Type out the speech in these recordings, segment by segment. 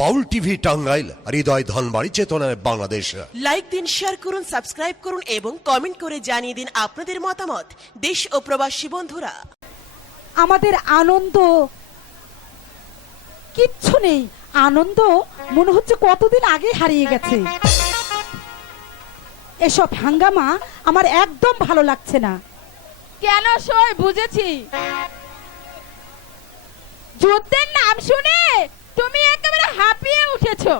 বাউল TV Tangail হৃদয় ধনবাড়ি চেতনায় Bangladesh. Like দিন শেয়ার করুন সাবস্ক্রাইব করুন এবং কমেন্ট করে জানিয়ে দিন আপনাদের মতামত। দেশ ও প্রবাসী বন্ধুরা। আমাদের আনন্দ কিচ্ছু নেই। আনন্দ মনে হচ্ছে কতদিন আগে হারিয়ে গেছে। এসব হাঙ্গামা আমার একদম ভালো লাগছে না। কেন সই বুঝেছি? যুদ্ধের নাম শুনে তুমি হাঁপিয়ে উঠেছো।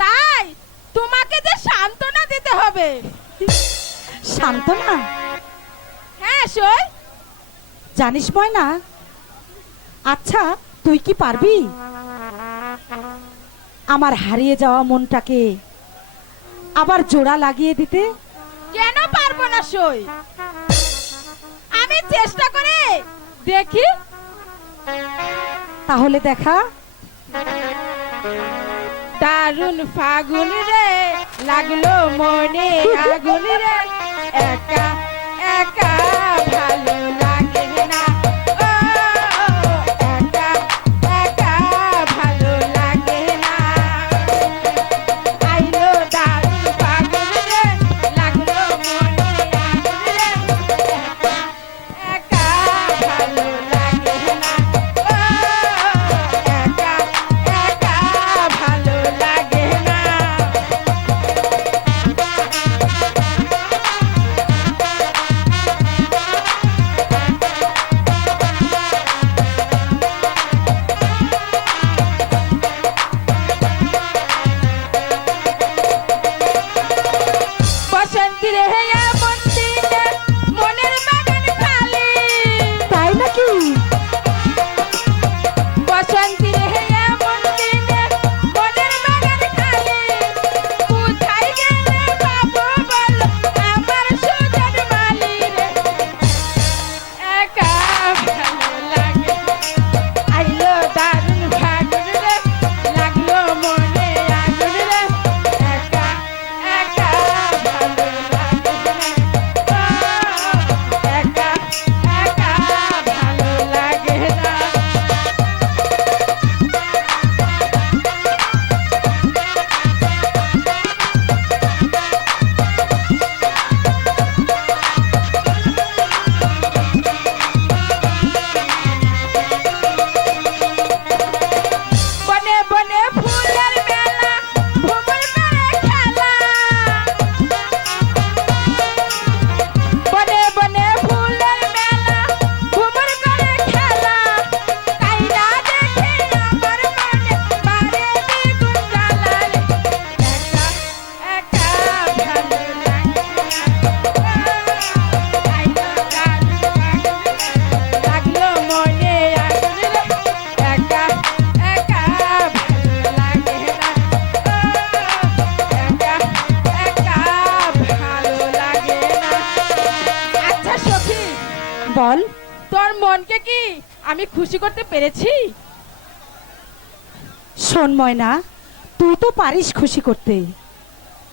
তাই তোমাকে যে সান্ত্বনা দিতে হবে। শান্তনা হ্যাঁ সই। জানিস ময়না আচ্ছা তুই কি পারবি? আমার হারিয়ে যাওয়া মনটাকে আবার জোড়া লাগিয়ে দিতে? কেন পারব না সই? আমি চেষ্টা করে দেখি। তাহলে দেখা। দারুণ ফাগুন রে লাগল মনে আগুন রে। বল। তোর মনকে কি আমি খুশি করতে পেরেছি? শোন ময়না তুই তো পারিস খুশি করতে।